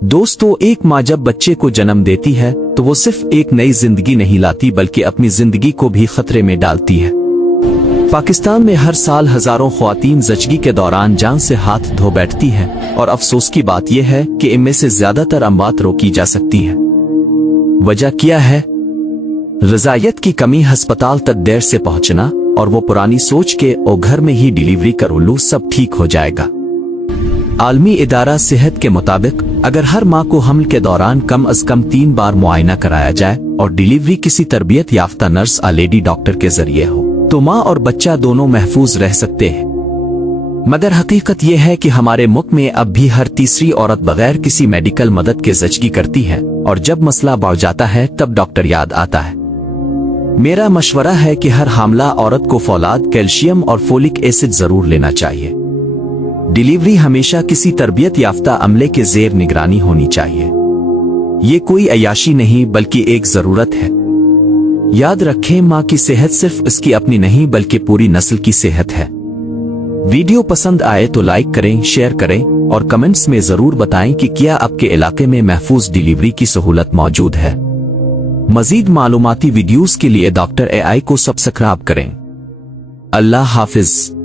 दोस्तों, एक माँ जब बच्चे को जन्म देती है तो वो सिर्फ एक नई जिंदगी नहीं लाती बल्कि अपनी जिंदगी को भी खतरे में डालती है। पाकिस्तान में हर साल हजारों ख्वातीन ज़चगी के दौरान जान से हाथ धो बैठती हैं और अफसोस की बात यह है कि इनमें से ज्यादातर अमवात रोकी जा सकती है। वजह क्या है? रज़ायत की कमी, अस्पताल तक देर से पहुंचना और वो पुरानी सोच के ओ घर में ही डिलीवरी कर लूं सब ठीक हो जाएगा। आलमी इदारा सेहत के मुताबिक अगर हर माँ को हमल के दौरान कम अज कम 3 बार मुआयना कराया जाए और डिलीवरी किसी तरबियत याफ्ता नर्स या लेडी डॉक्टर के जरिए हो तो माँ और बच्चा दोनों महफूज रह सकते हैं। मगर हकीकत यह है कि हमारे मुल्क में अब भी हर तीसरी औरत बगैर किसी मेडिकल मदद के ज़चगी करती है और जब मसला बढ़ जाता है तब डॉक्टर याद आता है। मेरा मशवरा है कि हर हामला औरत को फौलाद, कैल्शियम और फोलिक एसिड जरूर लेना चाहिए। डिलीवरी हमेशा किसी तरबियत याफ्ता अमले के जेर निगरानी होनी चाहिए। ये कोई अयाशी नहीं बल्कि एक जरूरत है। याद रखें, माँ की सेहत सिर्फ इसकी अपनी नहीं बल्कि पूरी नस्ल की सेहत है। वीडियो पसंद आए तो लाइक करें, शेयर करें और कमेंट्स में जरूर बताएं कि क्या आपके इलाके में महफूज डिलीवरी की सहूलत मौजूद है। मजीद मालूमाती वीडियोस के लिए डॉक्टर AI को सब्सक्राइब करें। अल्लाह हाफिज।